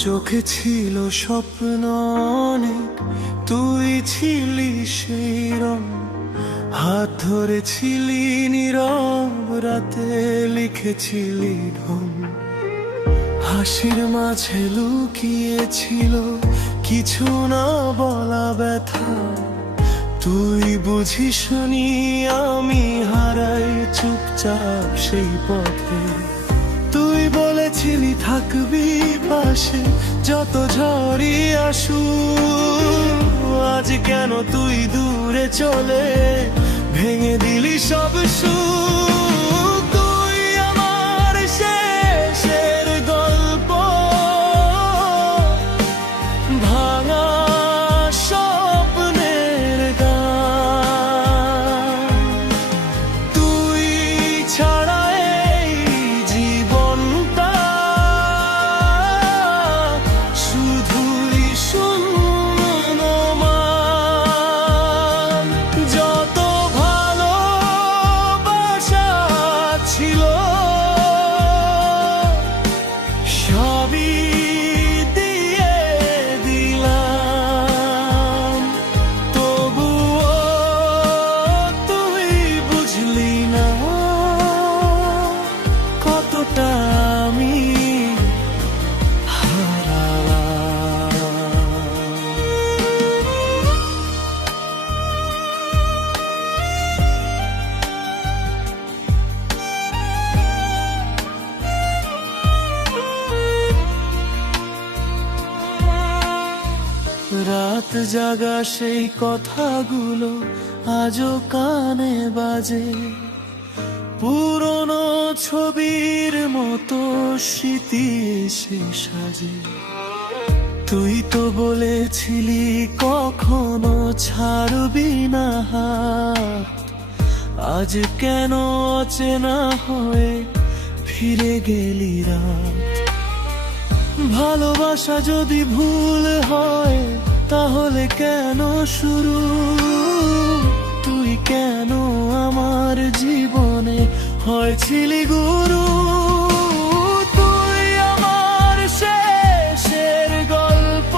চোখে ছিল স্বপ্ন অনেক, তুই ছিলি সেই রং। হাত ধরেছিলি নীরব রাতে, লিখেছিলি ঢং। হাসির মাঝে লুকিয়েছিল কিছু না বলা ব্যথা। তুই বুঝিসনি আমি হারাই চুপচাপ সেই পথে। তুই বলেছিলি থাকবি পাশে যত ঝড়ই আসু। আজ কেন তুই দূরে চলে ভেঙে দিলি সব সুখ। তুই আমার শেষের গল্প, ভাঙা স্বপ্নের গান। তুই ছাড়া এই জীবনটা শুধুই শূন্যমান। যত ভালোবাসা ছিল সবই দিয়ে দিলাম, তবুও তুই বুঝলি না কতটা আমি হারালাম। রাত জাগা সেই কথাগুলো আজও কানে বাজে। পুরনো ছবির মতো স্মৃতি এসে সাজে। তুই তো বলেছিলি কখনো ছাড়বি না হাত। আজ কেন অচেনা হয়ে ফিরে গেলি রাত। ভালোবাসা যদি ভুল হয় তাহলে কেন শুরু? তুই কেন আমার জীবনে হয়েছিলি গুরু? তুই আমার শেষের গল্প,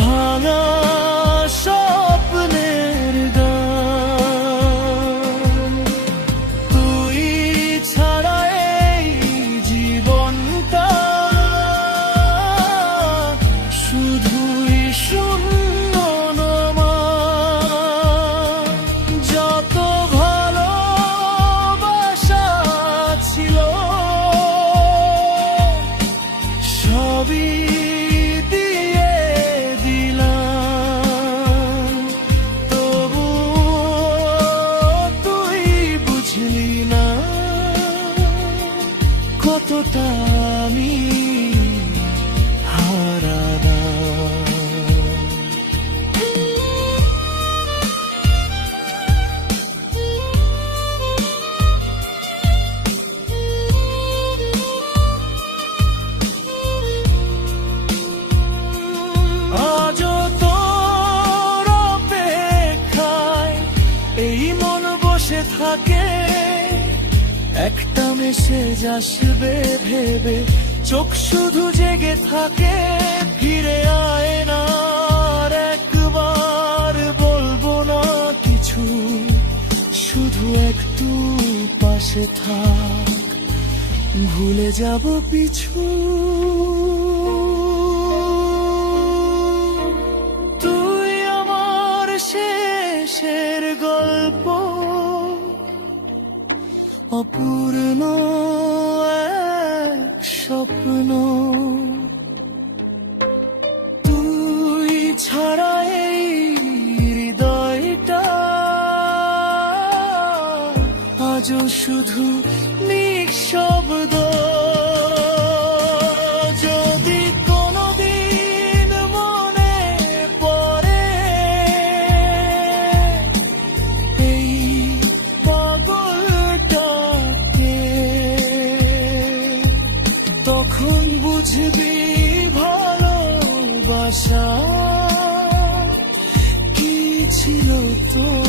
ভাঙা স্বপ্নের গান। তুই ছাড়া এই জীবনটা শুধুই শূন্যমান। যত ভালোবাসা ছিল সবই দিয়ে দিলাম, তবুও তুই বুঝলি না কতটা আমি হারালাম। আজও তোর অপেক্ষায় এই মন বসে থাকে। একটা মেসেজ আসবে ভেবে চোখ শুধু জেগে থাকে। ফিরে আয় না আর একবার, বলবো না কিছু, শুধু একটু পাশে থাক, ভুলে যাব পিছু। তুই আমার শেষের গল্প, অপূর্ণ এক স্বপ্ন। তুই ছাড়া এই হৃদয়টা আজও শুধু নিঃশব্দ। যদি কোনোদিন মনে পড়ে এই পাগলটাকে, তখন বুঝবি ভালোবাসা কি ছিল তোর।